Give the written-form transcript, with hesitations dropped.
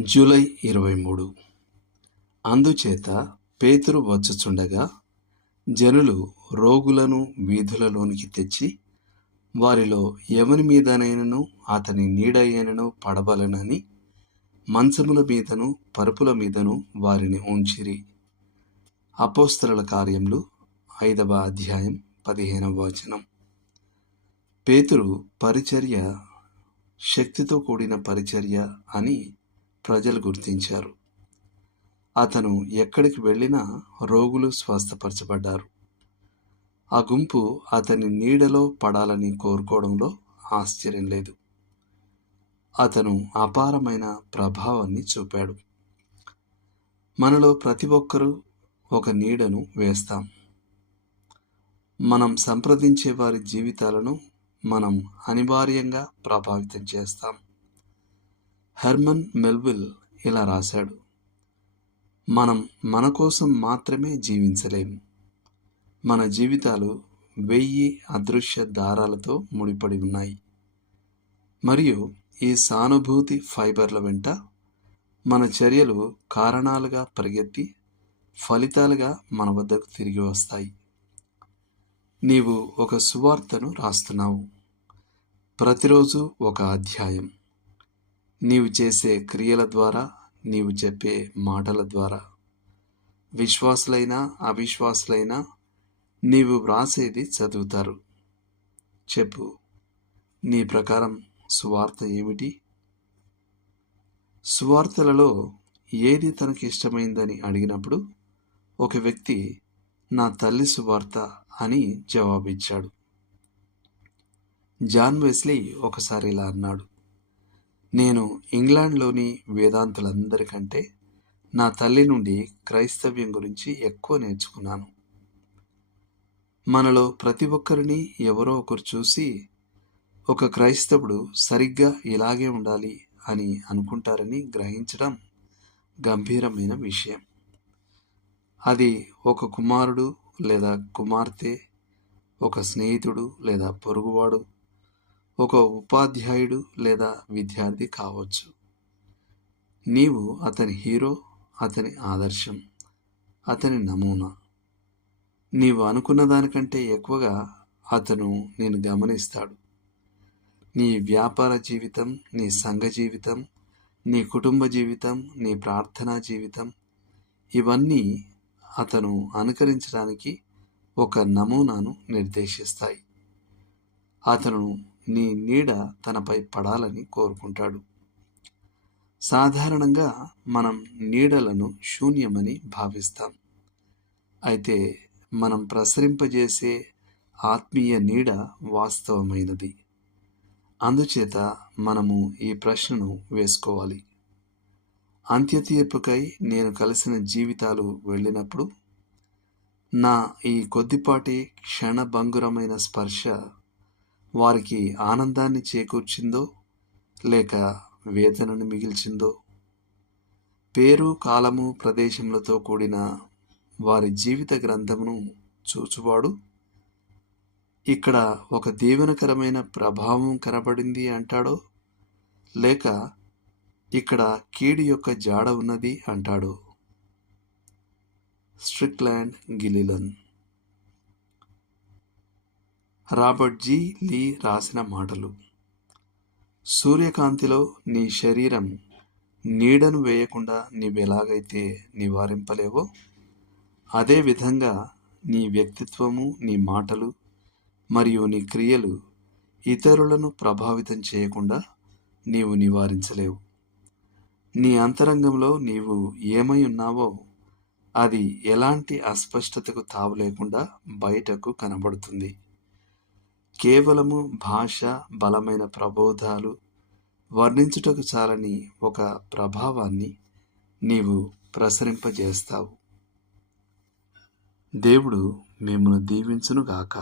July 23. అందుచేత పేతురు వచ్చుచుండగా జనులు రోగులను వీధులలోనికి తెచ్చి వారిలో ఎవని మీదనైనను అతని నీడైనను పడవలెనని మంచముల మీదను పరుపుల మీదను వారిని ఉంచిరి. అపోస్తలుల కార్యములు 5వ అధ్యాయం 15వ వచనం. పేతురు పరిచర్య శక్తితో కూడిన పరిచర్య అని ప్రజలు గుర్తించారు. అతను ఎక్కడికి వెళ్ళినా రోగులు స్వస్థపరచబడ్డారు. ఆ గుంపు అతని నీడలో పడాలని కోరుకోవడంలో ఆశ్చర్యం లేదు. అతను అపారమైన ప్రభావాన్ని చూపాడు. మనలో ప్రతి ఒక్కరూ ఒక నీడను వేస్తాం. మనం సంప్రదించే వారి జీవితాలను మనం అనివార్యంగా ప్రభావితం చేస్తాం. హెర్మన్ మెల్విల్ ఇలా రాశాడు: మనం మన కోసం మాత్రమే జీవించలేము. మన జీవితాలు 1000 అదృశ్య దారాలతో ముడిపడి ఉన్నాయి. మరియు ఈ సానుభూతి ఫైబర్ల వెంట మన చర్యలు కారణాలుగా పరిగెత్తి ఫలితాలుగా మన వద్దకు తిరిగి వస్తాయి. నీవు ఒక సువార్తను రాస్తున్నావు. ప్రతిరోజు ఒక అధ్యాయం. నీవు చేసే క్రియల ద్వారా, నీవు చెప్పే మాటల ద్వారా, విశ్వాసులైనా అవిశ్వాసులైనా నీవు వ్రాసేది చదువుతారు. చెప్పు, నీ ప్రకారం సువార్త ఏమిటి? సువార్తలలో ఏది తనకి ఇష్టమైందని అడిగినప్పుడు ఒక వ్యక్తి నా తల్లి సువార్త అని జవాబిచ్చాడు. జాన్ వెస్లీ ఒకసారి ఇలా అన్నాడు: నేను ఇంగ్లాండ్లోని వేదాంతులందరికంటే నా తల్లి నుండి క్రైస్తవ్యం గురించి ఎక్కువ నేర్చుకున్నాను. మనలో ప్రతి ఒక్కరిని ఎవరో ఒకరు చూసి ఒక క్రైస్తవుడు సరిగ్గా ఇలాగే ఉండాలి అని అనుకుంటారని గ్రహించడం గంభీరమైన విషయం. అది ఒక కుమారుడు లేదా కుమార్తె, ఒక స్నేహితుడు లేదా పొరుగువాడు, ఒక ఉపాధ్యాయుడు లేదా విద్యార్థి కావచ్చు. నీవు అతని హీరో, అతని ఆదర్శం, అతని నమూనా. నీవు అనుకున్న దానికంటే ఎక్కువగా అతను నిన్ను గమనిస్తాడు. నీ వ్యాపార జీవితం, నీ సంఘ జీవితం, నీ కుటుంబ జీవితం, నీ ప్రార్థనా జీవితం, ఇవన్నీ అతను అనుకరించడానికి ఒక నమూనాను నిర్దేశిస్తాయి. అతను నీ నీడ తనపై పడాలని కోరుకుంటాడు. సాధారణంగా మనం నీడలను శూన్యమని భావిస్తాం. అయితే మనం ప్రసరింపజేసే ఆత్మీయ నీడ వాస్తవమైనది. అందుచేత మనము ఈ ప్రశ్నను వేసుకోవాలి: అంత్యతీర్పుకై నేను కలిసిన జీవితాలు వెళ్ళినప్పుడు నా ఈ కొద్దిపాటి క్షణభంగురమైన స్పర్శ వారికి ఆనందాన్ని చేకూర్చిందో లేక వేదనను మిగిల్చిందో? పేరు, కాలము, ప్రదేశములతో కూడిన వారి జీవిత గ్రంథమును చూచువాడు ఇక్కడ ఒక దీవెనకరమైన ప్రభావం కనబడింది అంటాడో, లేక ఇక్కడ కీడు యొక్క జాడ ఉన్నది అంటాడో? Strickland Gillilan. Robert G. Lee రాసిన మాటలు: సూర్యకాంతిలో నీ శరీరం నీడను వేయకుండా నీవెలాగైతే నివారింపలేవో, అదేవిధంగా నీ వ్యక్తిత్వము, నీ మాటలు మరియు నీ క్రియలు ఇతరులను ప్రభావితం చేయకుండా నీవు నివారించలేవు. నీ అంతరంగంలో నీవు ఏమై ఉన్నావో అది ఎలాంటి అస్పష్టతకు తావు లేకుండా బయటకు కనబడుతుంది. కేవలము భాష, బలమైన ప్రబోధాలు వర్ణించుటకు చాలని ఒక ప్రభావాన్ని నీవు ప్రసరింపజేస్తావు. దేవుడు మిమ్మును దీవించునుగాక.